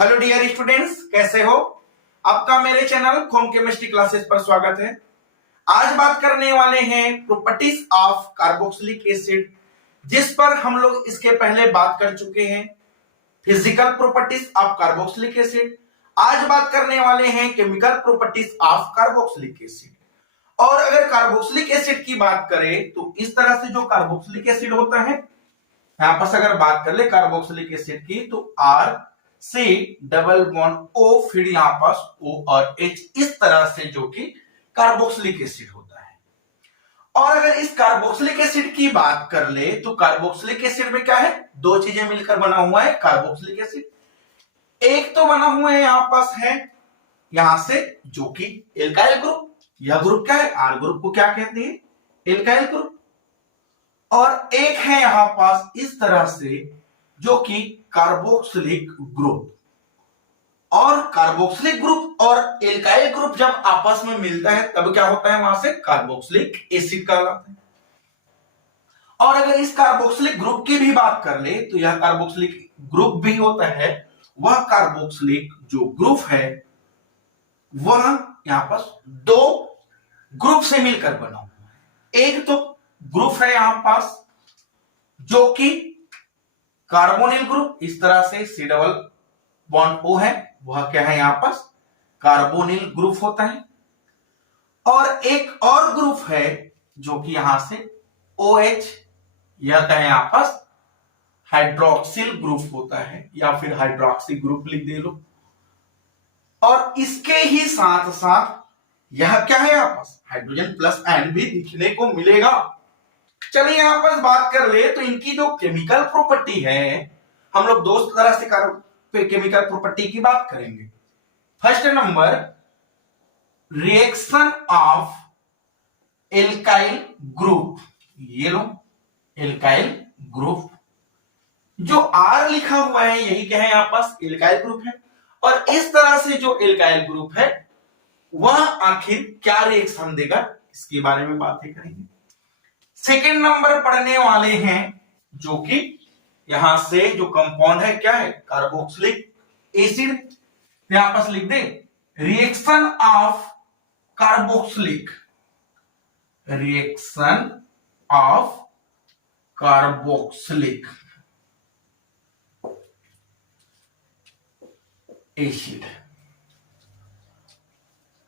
Hello dear students, कैसे हो? आपका मेरे चैनल होम केमिस्ट्री क्लासेस पर स्वागत है। आज बात करने वाले हैं प्रॉपर्टीज ऑफ कार्बोक्सिलिक एसिड, जिस पर हम लोग इसके पहले बात कर चुके हैं। Physical properties of carboxylic acid. आज बात करने वाले हैं chemical properties of carboxylic acid. और अगर कार्बोक्सिलिक एसिड की बात करें तो इस तरह से जो कार्बोक्सिलिक एसिड होता है, यहां पर अगर बात कर ले कार्बोक्सिलिक एसिड की तो R C double bond O, फिर यहां पास ओ और एच, इस तरह से जो कि कार्बोक्सिलिक एसिड होता है। और अगर इस कार्बोक्सिलिक एसिड की बात कर ले तो कार्बोक्सिलिक एसिड में क्या है, दो चीजें मिलकर बना हुआ है कार्बोक्सिलिक एसिड। एक तो बना हुआ है यहां पास है यहां से जो कि एल्काइल ग्रुप, यह ग्रुप क्या है, आर ग्रुप को क्या कहते हैं, एल्काइल ग्रुप। और एक है यहां पास इस तरह से जो कि कार्बोक्सिलिक ग्रुप। और कार्बोक्सिलिक ग्रुप और एल्काइल ग्रुप जब आपस में मिलता है तब क्या होता है, वहां से कार्बोक्सिलिक एसिड कहलाता है। और अगर इस कार्बोक्सिलिक ग्रुप की भी बात कर ले तो यह कार्बोक्सिलिक ग्रुप भी होता है, वह कार्बोक्सिलिक जो ग्रुप है वह यहां पास दो ग्रुप से मिलकर बना हुआ है। एक तो ग्रुप है यहां पास जो कि कार्बोनिल ग्रुप, इस तरह से सी डबल बॉन्ड ओ है, वह क्या है यहां पास कार्बोनिल ग्रुप होता है। और एक और ग्रुप है जो कि यहां से ओ एच, यह क्या है यहां पास हाइड्रोक्सिल ग्रुप होता है, या फिर हाइड्रोक्सी ग्रुप लिख दे लो। और इसके ही साथ साथ यह क्या है यहां पास हाइड्रोजन प्लस आयन भी दिखने को मिलेगा। चलिए यहां पर बात कर ले तो इनकी जो केमिकल प्रॉपर्टी है, हम लोग दो तरह से केमिकल प्रॉपर्टी की बात करेंगे। First number, reaction of alkyl group, ये लो एल्काइल ग्रुप, जो आर लिखा हुआ है यही क्या है यहां पास एल्काइल ग्रुप है। और इस तरह से जो एल्काइल ग्रुप है वह आखिर क्या रिएक्शन देगा, इसके बारे में बातें करेंगे। सेकेंड नंबर पढ़ने वाले हैं जो कि यहां से जो कंपाउंड है क्या है कार्बोक्सिलिक एसिड। यहां पास लिख दे reaction of carboxylic, reaction of carboxylic acid.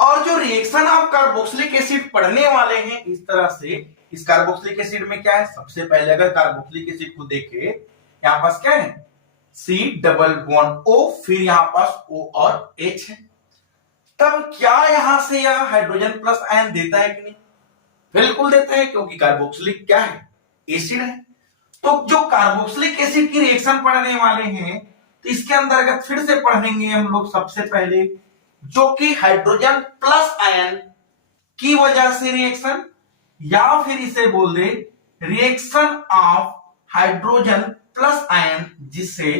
और जो रिएक्शन ऑफ कार्बोक्सिलिक एसिड पढ़ने वाले हैं इस तरह से, इस कार्बोक्सिलिक एसिड में क्या है, सबसे पहले अगर कार्बोक्सिलिक एसिड को देखे यहां पास क्या है सी डबल बॉन्ड ओ, फिर यहां पास ओ और एच है। तब क्या यहां से यह हाइड्रोजन प्लस आयन देता है कि नहीं? बिल्कुल देता है, क्योंकि कार्बोक्सिलिक क्या है एसिड है। तो जो कार्बोक्सिलिक एसिड की रिएक्शन पढ़ने वाले हैं तो इसके अंतर्गत फिर से पढ़ेंगे हम लोग सबसे पहले जो कि हाइड्रोजन प्लस आयन की वजह से रिएक्शन, या फिर इसे बोल दे reaction of hydrogen plus ion, जिसे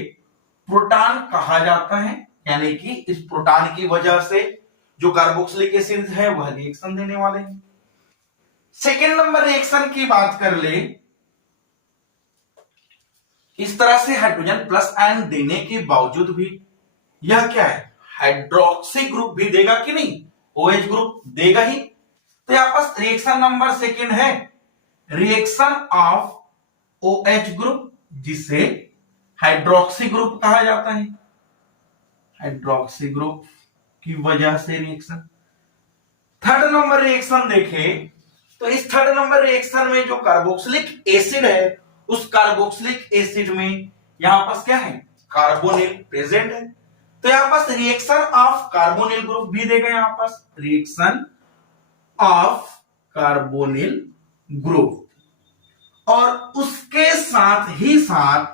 प्रोटॉन कहा जाता है। यानी कि इस प्रोटॉन की वजह से जो कार्बोक्सिलिक एसिड है वह रिएक्शन देने वाले हैं। सेकेंड नंबर रिएक्शन की बात कर ले, इस तरह से हाइड्रोजन प्लस आयन देने के बावजूद भी यह क्या है हाइड्रोक्सी ग्रुप भी देगा कि नहीं, OH ग्रुप देगा ही। तो यहां पास रिएक्शन नंबर सेकेंड है रिएक्शन ऑफ OH ग्रुप, जिसे हाइड्रोक्सी ग्रुप कहा जाता है, हाइड्रोक्सी ग्रुप की वजह से रिएक्शन। थर्ड नंबर रिएक्शन देखे तो इस थर्ड नंबर रिएक्शन में जो कार्बोक्सिलिक एसिड है उस कार्बोक्सिलिक एसिड में यहां पास क्या है कार्बोनिल प्रेजेंट है। तो यहां पास रिएक्शन ऑफ कार्बोनिल ग्रुप भी देगा, यहां पास रिएक्शन ऑफ कार्बोनिल ग्रुप। और उसके साथ ही साथ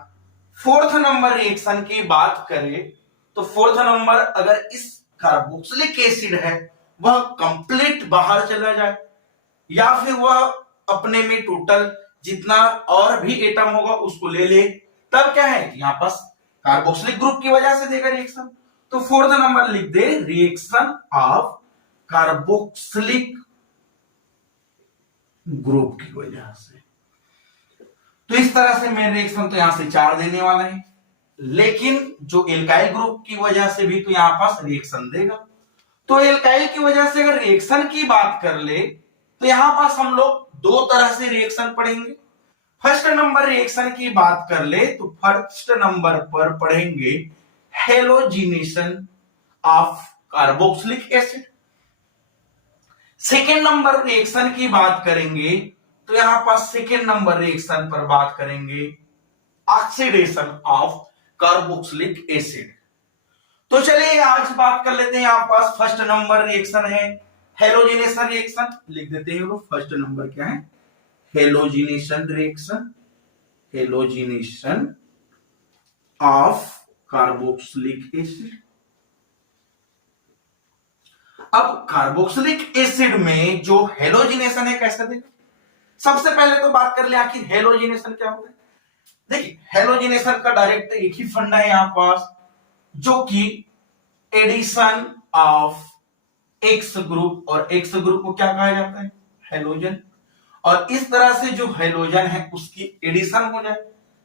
फोर्थ नंबर रिएक्शन की बात करें तो फोर्थ नंबर, अगर इस कार्बोक्सिलिक एसिड है वह कंप्लीट बाहर चला जाए, या फिर वह अपने में टोटल जितना और भी एटम होगा उसको ले ले, तब क्या है यहां पास कार्बोक्सिलिक ग्रुप की वजह से देगा रिएक्शन। तो फोर्थ नंबर लिख दे रिएक्शन ऑफ कार्बोक्सिलिक ग्रुप की वजह से। तो इस तरह से मेरे रिएक्शन तो यहां से 4 देने वाला है। लेकिन जो एल्काइल ग्रुप की वजह से भी तो यहां पास रिएक्शन देगा। तो एल्काइल की वजह से अगर रिएक्शन की बात कर ले तो यहां पास हम लोग दो तरह से रिएक्शन पढ़ेंगे। फर्स्ट नंबर रिएक्शन की बात कर ले तो फर्स्ट नंबर पर पढ़ेंगे halogenation of carboxylic acid. Second number reaction की बात करेंगे तो यहां पास सेकेंड नंबर रिएक्शन पर बात करेंगे ऑक्सीडेशन ऑफ कार्बोक्सिलिक एसिड। तो चलिए आज बात कर लेते हैं। यहां पास फर्स्ट नंबर रिएक्शन है हेलोजिनेशन रिएक्शन, लिख देते हैं लोग। फर्स्ट नंबर क्या है? Halogenation reaction, halogenation of carboxylic acid. अब कार्बोक्सिलिक एसिड में जो हेलोजिनेशन है कैसे देखें? सबसे पहले तो बात कर ले आखिर हेलोजिनेशन क्या होता है। देखिए हेलोजिनेशन का डायरेक्ट एक ही फंडा है यहां पास, जो कि एडिशन ऑफ एक्स ग्रुप, और एक्स ग्रुप को क्या कहा जाता है? हेलोजन। और इस तरह से जो हेलोजन है उसकी एडिशन हो जाए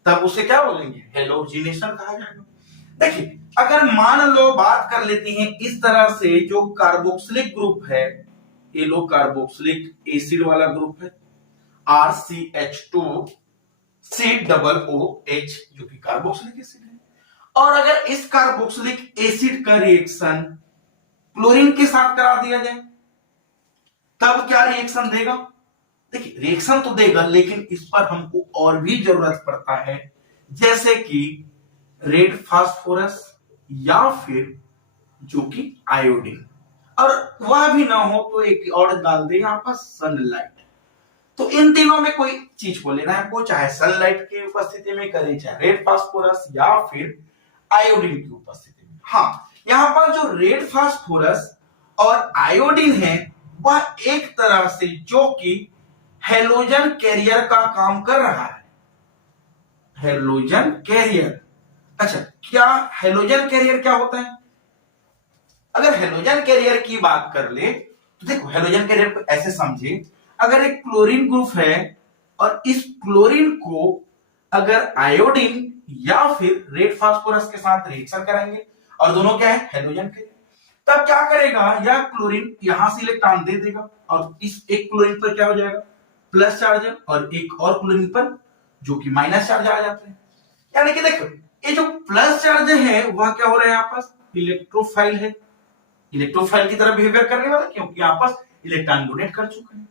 तब उसे क्या बोलेंगे? हेलोजिनेशन कहा जाएगा। देखिए अगर मान लो बात कर लेते हैं इस तरह से, जो कार्बोक्सिलिक ग्रुप है ये लो कार्बोक्सिलिक एसिड वाला ग्रुप है RCH2 COOH जो कि कार्बोक्सिलिक एसिड है। और अगर इस कार्बोक्सिलिक एसिड का रिएक्शन क्लोरीन के साथ करा दिया जाए तब क्या रिएक्शन देगा? देखिए रिएक्शन तो देगा, लेकिन इस पर हमको और भी जरूरत पड़ता है, जैसे कि रेड फास्फोरस या फिर जो कि आयोडीन, और वह भी ना हो तो एक और डाल दे यहां पर सनलाइट। तो इन तीनों में कोई चीज को लेना है आपको, चाहे सनलाइट की उपस्थिति में करें, चाहे रेड फास्फोरस या फिर आयोडीन की उपस्थिति में। हाँ, यहां पर जो रेड फास्फोरस और आयोडीन है वह एक तरह से जो कि हेलोजन कैरियर का काम कर रहा है। Halogen carrier. अच्छा, क्या हेलोजन कैरियर क्या होता है? अगर हेलोजन कैरियर की बात कर ले तो देखो हेलोजन कैरियर को ऐसे समझे, अगर एक क्लोरीन ग्रुप है और इस क्लोरीन को अगर आयोडीन या फिर रेड फास्फोरस के साथ रिएक्शन कराएंगे और दोनों क्या है? हेलोजन कैरियर, तब क्या करेगा? यह क्लोरीन यहां से इलेक्ट्रॉन दे देगा और इस एक क्लोरीन पर क्या हो जाएगा? प्लस चार्ज, और एक और क्लोरीन पर जो कि माइनस चार्ज आ जाता है। यानी कि देखो ये जो प्लस चार्ज है वह क्या हो रहा है? आपस इलेक्ट्रोफाइल है, इलेक्ट्रोफाइल की तरह बिहेवियर करने वाला, क्योंकि आपस इलेक्ट्रॉन डोनेट कर चुके हैं।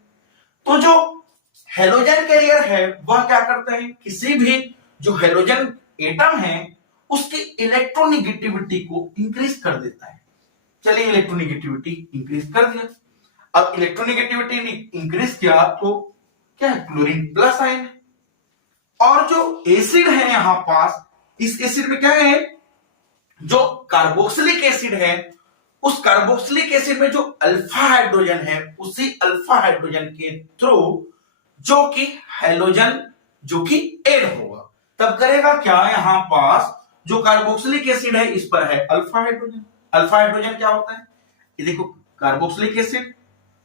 तो जो हेलोजन कैरियर है वह क्या करता है? किसी भी जो हेलोजन एटम है उसकी इलेक्ट्रोनेगेटिविटी को इंक्रीज कर देता है। चलिए इलेक्ट्रोनेगेटिविटी इंक्रीज कर दिया। अब इलेक्ट्रोनेगेटिविटी इंक्रीज किया तो क्या है? क्लोरीन प्लस आयन है। और जो एसिड है यहां पास, इस एसिड में क्या है? जो कार्बोक्सिलिक एसिड है उस कार्बोक्सिलिक एसिड में जो अल्फा हाइड्रोजन है उसी अल्फा हाइड्रोजन के थ्रू जो कि हेलोजन जो कि ऐड होगा, तब करेगा क्या? यहां पास जो कार्बोक्सिलिक एसिड है इस पर है अल्फा हाइड्रोजन। अल्फा हाइड्रोजन क्या होता है? ये देखो कार्बोक्सिलिक एसिड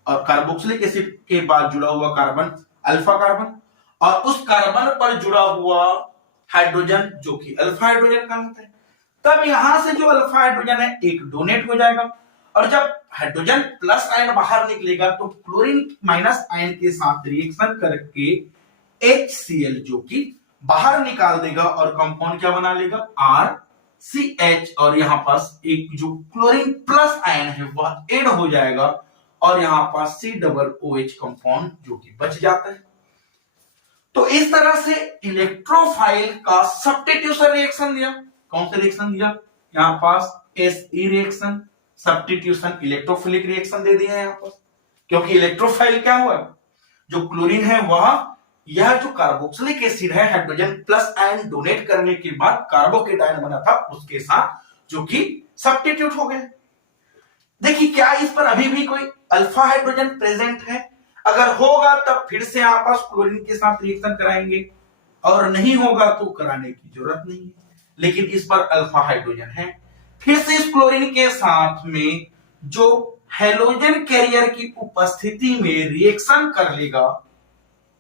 और कार्बोक्सिलिक एसिड के बाद जुड़ा हुआ कार्बन अल्फा कार्बन, और उस कार्बन पर जुड़ा हुआ हाइड्रोजन जो कि अल्फा हाइड्रोजन कहलाता है। तब यहां से जो अल्फा हाइड्रोजन है एक डोनेट हो जाएगा, और जब हाइड्रोजन प्लस आयन बाहर निकलेगा तो क्लोरीन माइनस आयन के साथ रिएक्शन करके HCl जो कि बाहर निकाल देगा और कंपाउंड क्या बना लेगा? RCH, और यहां पास एक जो क्लोरीन प्लस आयन है वह ऐड हो जाएगा और यहां पास COOH कंपाउंड जो कि बच जाता है। तो इस तरह से इलेक्ट्रोफाइल का सब्स्टिट्यूशन रिएक्शन दिया। कौन सा रिएक्शन दिया? यहां पास SE reaction, substitution electrophilic reaction दे दिया यहां पर, क्योंकि इलेक्ट्रोफाइल क्या हुआ? जो क्लोरीन है वह यह जो कार्बोक्सिलिक एसिड है हाइड्रोजन प्लस आयन डोनेट करने के बाद कार्बोकेटायन बना था उसके साथ जो कि सब्स्टिट्यूट हो गए। देखिए क्या इस पर अभी भी कोई अल्फा हाइड्रोजन प्रेजेंट है? अगर होगा तब फिर से आपस क्लोरीन के साथ रिएक्शन कराएंगे, और नहीं होगा तो कराने की जरूरत नहीं है। लेकिन इस पर अल्फा हाइड्रोजन है, फिर से इस क्लोरीन के साथ में जो हेलोजन कैरियर की उपस्थिति में रिएक्शन कर लेगा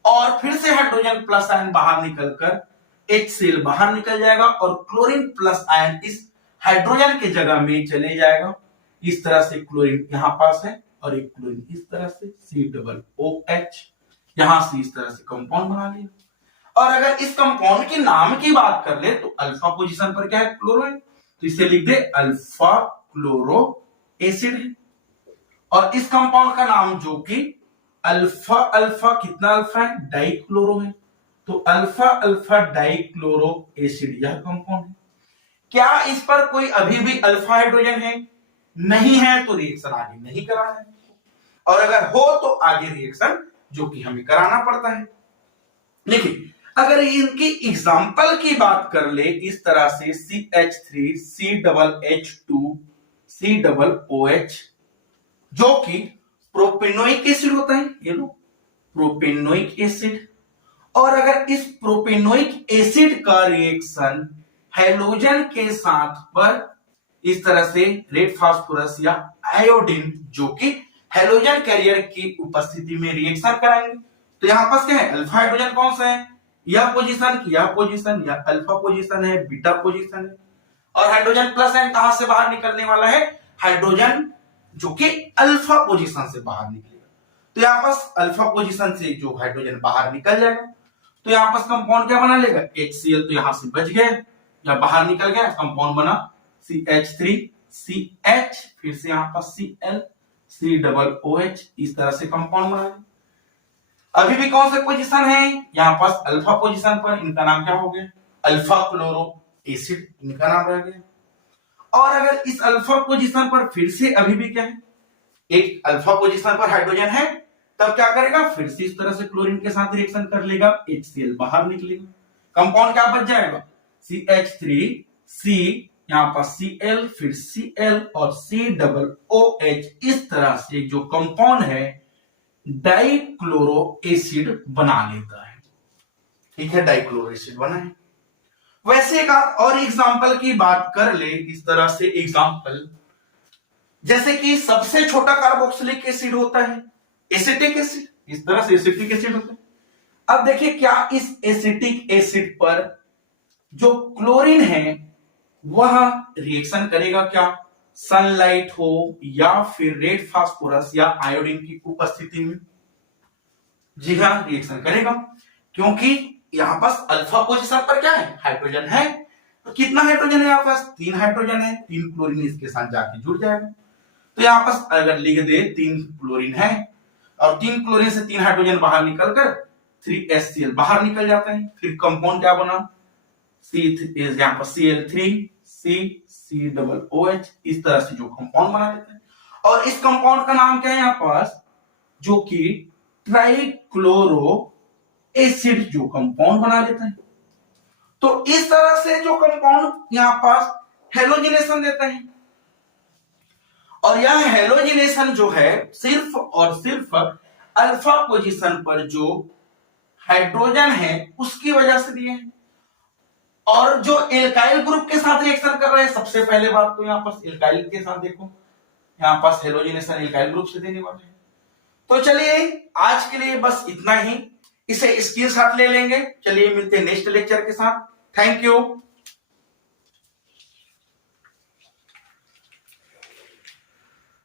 और फिर से हाइड्रोजन प्लस आयन बाहर निकलकर HCl बाहर निकल जाएगा और क्लोरीन प्लस आयन इस हाइड्रोजन के जगह में चले जाएगा। इस तरह से क्लोरीन यहां पास है और एक क्लोरीन इस तरह से COOH यहां से इस तरह से कंपाउंड बना लिया। और अगर इस कंपाउंड के नाम की बात कर ले तो अल्फा पोजीशन पर क्या है, क्लोरो है, तो इसे लिख दे अल्फा क्लोरो एसिड है। और इस कंपाउंड का नाम जो कि अल्फा अल्फा कितना अल्फा है, डाइक्लोरो है, तो अल्फा अल्फा डाइक्लोरो एसिड यह कंपाउंड है। क्या इस पर कोई अभी भी अल्फा हाइड्रोजन है? नहीं है, तो रिएक्शन आगे नहीं कराना है। और अगर हो तो आगे रिएक्शन जो कि हमें कराना पड़ता है। देखिए अगर इनकी एग्जाम्पल की बात कर ले इस तरह से CH3 CH2 COOH जो कि प्रोपेनोइक एसिड होता है, ये लो प्रोपेनोइक एसिड। और अगर इस प्रोपेनोइक एसिड का रिएक्शन हैलोजन के साथ पर इस तरह से रेड फास्फोरस या आयोडीन जो कि हैलोजन कैरियर की उपस्थिति में रिएक्शन कराएंगे, तो यहां पास क्या है, अल्फा हाइड्रोजन कौन सा है, यह पोजीशन या अल्फा पोजीशन है, बीटा पोजीशन है। और हाइड्रोजन प्लस आयन कहां से बाहर निकलने वाला है, हाइड्रोजन जो कि अल्फा पोजीशन से बाहर निकलेगा। तो यहां पास अल्फा पोजीशन से जो हाइड्रोजन बाहर निकल जाएगा, तो यहां पास कंपाउंड क्या बना लेगा, HCl, तो यहां से बच गए या बाहर निकल गया, कंपाउंड बना CH3 CH, फिर से यहां पास Cl COOH, इस तरह से कंपाउंड बना लिया। अभी भी कौन सा पोजीशन है, यहां पास अल्फा पोजीशन पर, इनका नाम क्या हो गया, अल्फा क्लोरो एसिड इनका नाम रह गया। और अगर इस अल्फा पोजीशन पर फिर से अभी भी क्या है, एक अल्फा पोजीशन पर हाइड्रोजन है, तब क्या करेगा, फिर से इस तरह से क्लोरीन के साथ रिएक्शन कर लेगा, HCl बाहर निकलेगा, कंपाउंड क्या बच जाएगा, CH3 C, यहां पर Cl, फिर Cl और COOH, इस तरह से जो कंपाउंड है डाइक्लोरो एसिड बना लेता है। ठीक है, डाइक्लोरो एसिड बना है। वैसे एक और एग्जांपल की बात कर ले इस तरह से एग्जांपल, जैसे कि सबसे छोटा कार्बोक्सिलिक एसिड होता है एसिटिक एसिड, इस तरह से एसिटिक एसिड होता है। अब देखिए क्या इस एसिटिक एसिड पर जो क्लोरीन है वह रिएक्शन करेगा क्या, सनलाइट हो या फिर रेड फास्फोरस या आयोडीन की उपस्थिति में, जी हाँ रिएक्शन करेगा, क्योंकि यहां पास अल्फा पोजीशन पर क्या है, हाइड्रोजन है। तो कितना हाइड्रोजन है, यहां पास 3 हाइड्रोजन है, 3 क्लोरीन इसके साथ जाके जुड़ जाएगा। तो यहां पास अगर लिख दे 3 क्लोरीन है और 3 क्लोरीन से 3 हाइड्रोजन बाहर निकलकर 3HCl बाहर निकल जाता है, फिर कंपाउंड क्या बना, यहां पर Cl3 COOH, इस तरह से जो कंपाउंड बना देता है। और इस कंपाउंड का नाम क्या है यहां पास, जो कि ट्राइक्लोरो एसिड जो कंपाउंड बना देता है। तो इस तरह से जो कंपाउंड यहां पास हेलोजिनेशन देता है, और यह हेलोजिनेशन जो है सिर्फ और सिर्फ अल्फा पोजीशन पर जो हाइड्रोजन है उसकी वजह से दिए हैं। और जो एल्काइल ग्रुप के साथ रिएक्शन कर रहे हैं, सबसे पहले बात तो यहां पास एल्काइल के साथ देखो, यहां पास हेलोजिनेशन एल्काइल ग्रुप से देने वाले हैं। तो चलिए आज के लिए बस इतना ही, इसे स्क्रीनशॉट ले लेंगे। चलिए मिलते हैं नेक्स्ट लेक्चर के साथ। Thank you.